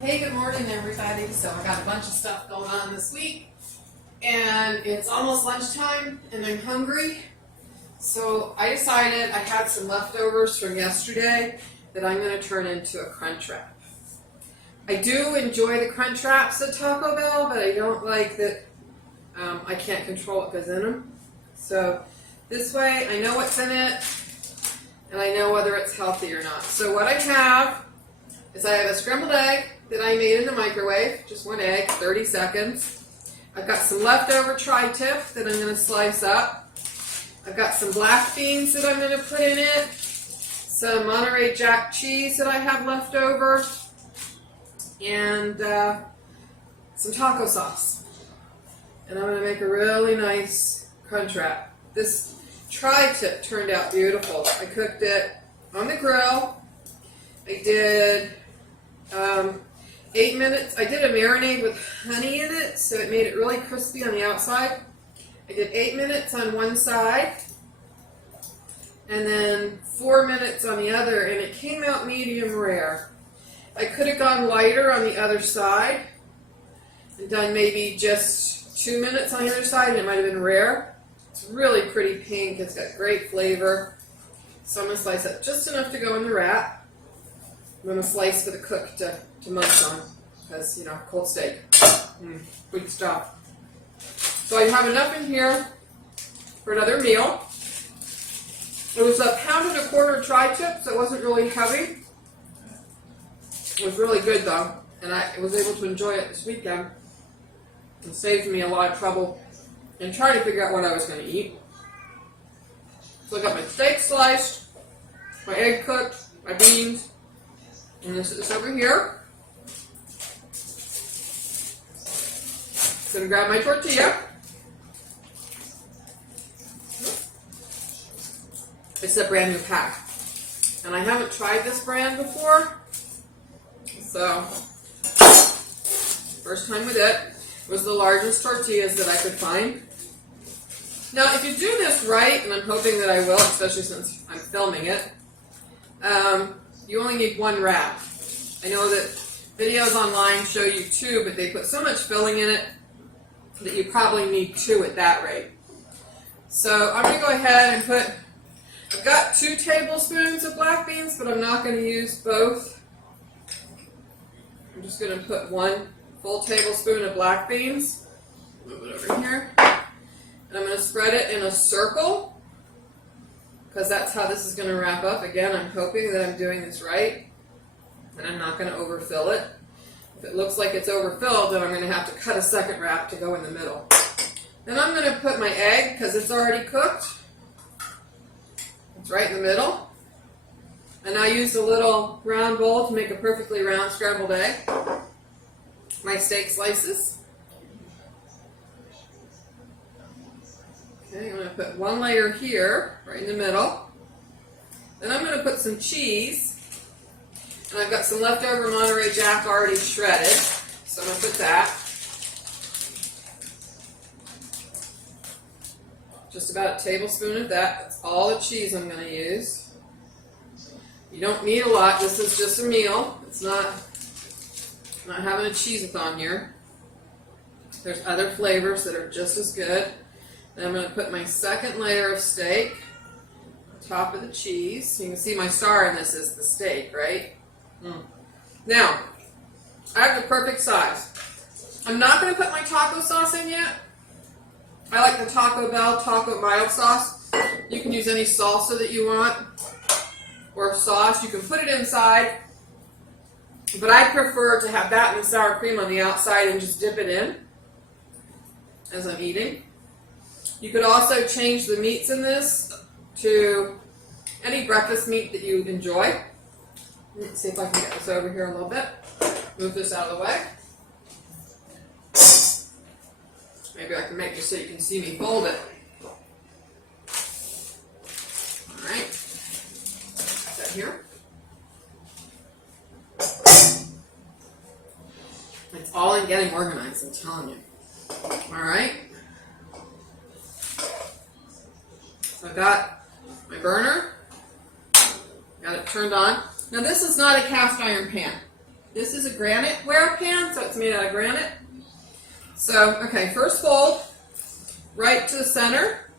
Hey, good morning everybody. So I got a bunch of stuff going on this week and it's almost lunchtime and I'm hungry. So I decided I had some leftovers from yesterday that I'm going to turn into a crunch wrap. I do enjoy the crunch wraps at Taco Bell, but I don't like that I can't control what goes in them. So this way I know what's in it and I know whether it's healthy or not. So what I have is I have a scrambled egg that I made in the microwave, just one egg, 30 seconds. I've got some leftover tri-tip that I'm going to slice up. I've got some black beans that I'm going to put in it, some Monterey Jack cheese that I have left over, and some taco sauce. And I'm going to make a really nice crunch wrap. This tri-tip turned out beautiful. I cooked it on the grill. I did 8 minutes. I did a marinade with honey in it, so it made it really crispy on the outside. I did 8 minutes on one side, and then 4 minutes on the other, and it came out medium rare. I could have gone lighter on the other side, and done maybe just 2 minutes on the other side, and it might have been rare. It's really pretty pink. It's got great flavor. So I'm going to slice it just enough to go in the wrap. I'm going to slice for the cook to munch on, because, you know, cold steak. Good stuff. So I have enough in here for another meal. It was a 1.25 pound tri-tip, so it wasn't really heavy. It was really good though, and I was able to enjoy it this weekend. It saved me a lot of trouble in trying to figure out what I was going to eat. So I got my steak sliced, my egg cooked, my beans, and this is over here. Gonna grab my tortilla. It's a brand new pack, and I haven't tried this brand before, so first time with it. It was the largest tortillas that I could find. Now, if you do this right, and I'm hoping that I will, especially since I'm filming it, you only need one wrap. I know that videos online show you 2, but they put so much filling in it that you probably need 2 at that rate. So I'm going to go ahead and put, I've got 2 tablespoons of black beans, but I'm not going to use both. I'm just going to put 1 full tablespoon of black beans. Move it over here. And I'm going to spread it in a circle, because that's how this is going to wrap up. Again, I'm hoping that I'm doing this right, and I'm not going to overfill it. If it looks like it's overfilled, then I'm going to have to cut a second wrap to go in the middle. Then I'm going to put my egg, because it's already cooked. It's right in the middle. And I used a little round bowl to make a perfectly round scrambled egg. My steak slices. Okay, I'm going to put 1 layer here, right in the middle. Then I'm going to put some cheese. And I've got some leftover Monterey Jack already shredded, so I'm going to put that. Just about a tablespoon of that. That's all the cheese I'm going to use. You don't need a lot. This is just a meal. It's not having a cheese-a-thon here. There's other flavors that are just as good. Then I'm going to put my second layer of steak on top of the cheese. You can see my star in this is the steak, right? Now, I have the perfect size. I'm not going to put my taco sauce in yet. I like the Taco Bell taco mild sauce. You can use any salsa that you want, or sauce. You can put it inside, but I prefer to have that and the sour cream on the outside and just dip it in as I'm eating. You could also change the meats in this to any breakfast meat that you enjoy. Let's see if I can get this over here a little bit. Move this out of the way. Maybe I can make this so you can see me fold it. Alright. Put that here. It's all in getting organized, I'm telling you. Alright. So I've got my burner. Got it turned on. Now this is not a cast iron pan. This is a granite ware pan, so it's made out of granite. So, okay, first fold right to the center,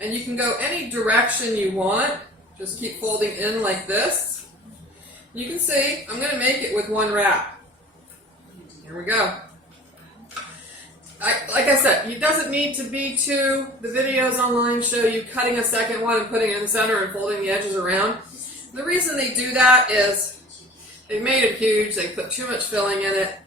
and you can go any direction you want. Just keep folding in like this. You can see I'm going to make it with one wrap. Here we go. Like I said, it doesn't need to be two. The videos online show you cutting a second one and putting it in the center and folding the edges around. The reason they do that is they've made it huge. They put too much filling in it.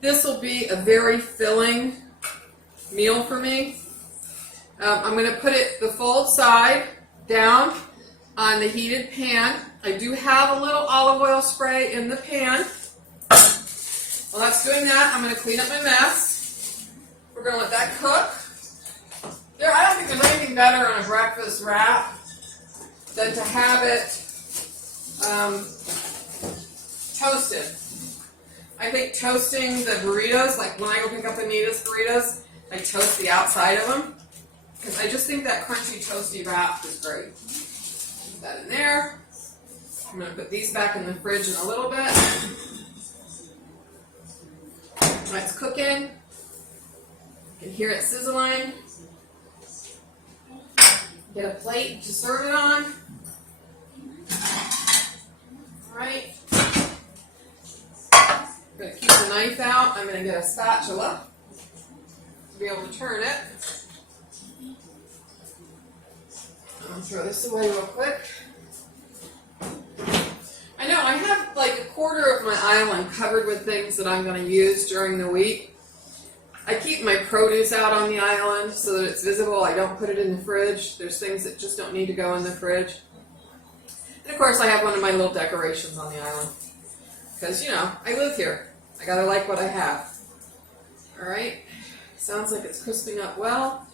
This will be a very filling meal for me. I'm going to put the fold side down on the heated pan. I do have a little olive oil spray in the pan. While that's doing that, I'm going to clean up my mess. We're going to let that cook. I don't think there's anything better on a breakfast wrap than to have it toasted. I think toasting the burritos, like when I go pick up Anita's burritos, I toast the outside of them. Because I just think that crunchy, toasty wrap is great. Put that in there. I'm going to put these back in the fridge in a little bit. When it's cooking, you can hear it sizzling. Get a plate to serve it on. Alright. I'm going to keep the knife out. I'm going to get a spatula to be able to turn it. I'll throw this away real quick. I know I have like a quarter of my island covered with things that I'm going to use during the week. I keep my produce out on the island so that it's visible. I don't put it in the fridge. There's things that just don't need to go in the fridge. And of course I have one of my little decorations on the island. Because, I live here. I gotta like what I have. Alright. Sounds like it's crisping up well.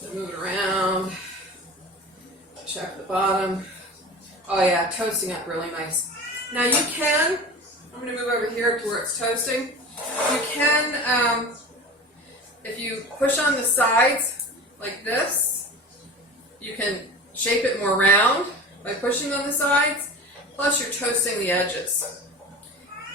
So move it around. Check the bottom. Oh yeah, toasting up really nice. Now you can, I'm going to move over here to where it's toasting. You can, if you push on the sides like this, you can shape it more round by pushing on the sides. Plus you're toasting the edges,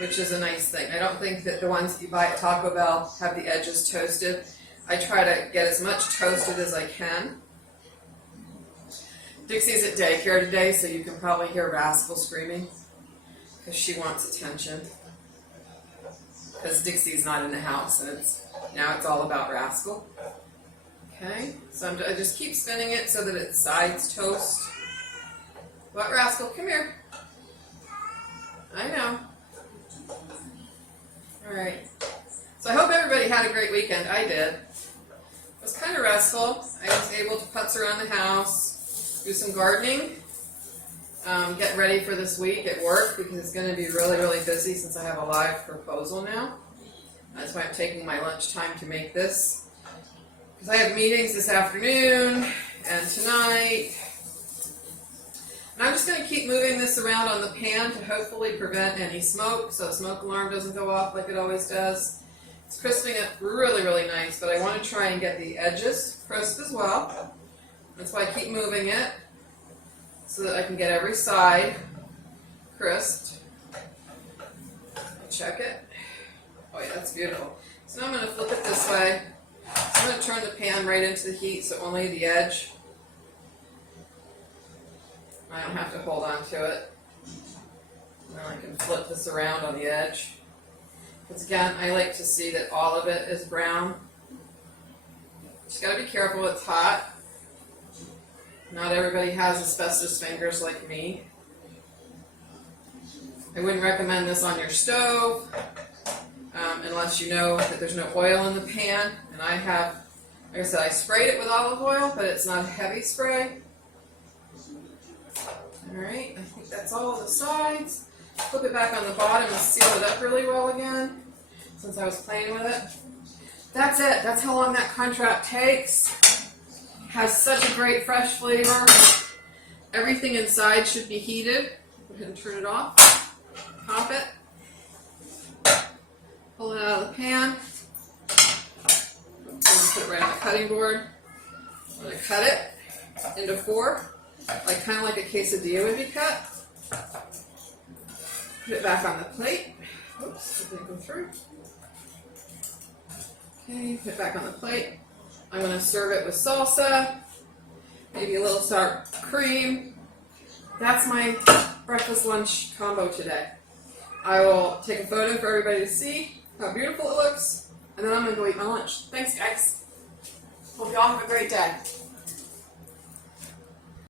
which is a nice thing. I don't think that the ones that you buy at Taco Bell have the edges toasted. I try to get as much toasted as I can. Dixie's at daycare today, so you can probably hear Rascal screaming because she wants attention. Because Dixie's not in the house, and now it's all about Rascal. Okay, so I just keep spinning it so that its sides toast. What, Rascal? Come here. I know. All right. So I hope everybody had a great weekend. I did. It was kind of restful. I was able to putz around the house. Do some gardening, get ready for this week at work because it's going to be really, really busy since I have a live proposal now. That's why I'm taking my lunch time to make this. Because I have meetings this afternoon and tonight. And I'm just going to keep moving this around on the pan to hopefully prevent any smoke so the smoke alarm doesn't go off like it always does. It's crisping it really, really nice, but I want to try and get the edges crisp as well. That's why I keep moving it, so that I can get every side crisped. Check it. Oh yeah, that's beautiful. So now I'm going to flip it this way. I'm going to turn the pan right into the heat, so only the edge. I don't have to hold on to it. Now I can flip this around on the edge. Because again, I like to see that all of it is brown. Just got to be careful, it's hot. Not everybody has asbestos fingers like me. I wouldn't recommend this on your stove unless you know that there's no oil in the pan. And I have, like I said, I sprayed it with olive oil, but it's not a heavy spray. Alright, I think that's all of the sides. Flip it back on the bottom and seal it up really well again, since I was playing with it. That's it. That's how long that crunch wrap takes. Has such a great fresh flavor. Everything inside should be heated. Go ahead and turn it off. Pop it. Pull it out of the pan. I'm going to put it right on the cutting board. I'm going to cut it into 4, kind of like a quesadilla would be cut. Put it back on the plate. Oops, it didn't go through. Okay, put it back on the plate. I'm going to serve it with salsa, maybe a little sour cream. That's my breakfast lunch combo today. I will take a photo for everybody to see how beautiful it looks, and then I'm going to go eat my lunch. Thanks, guys. Hope you all have a great day.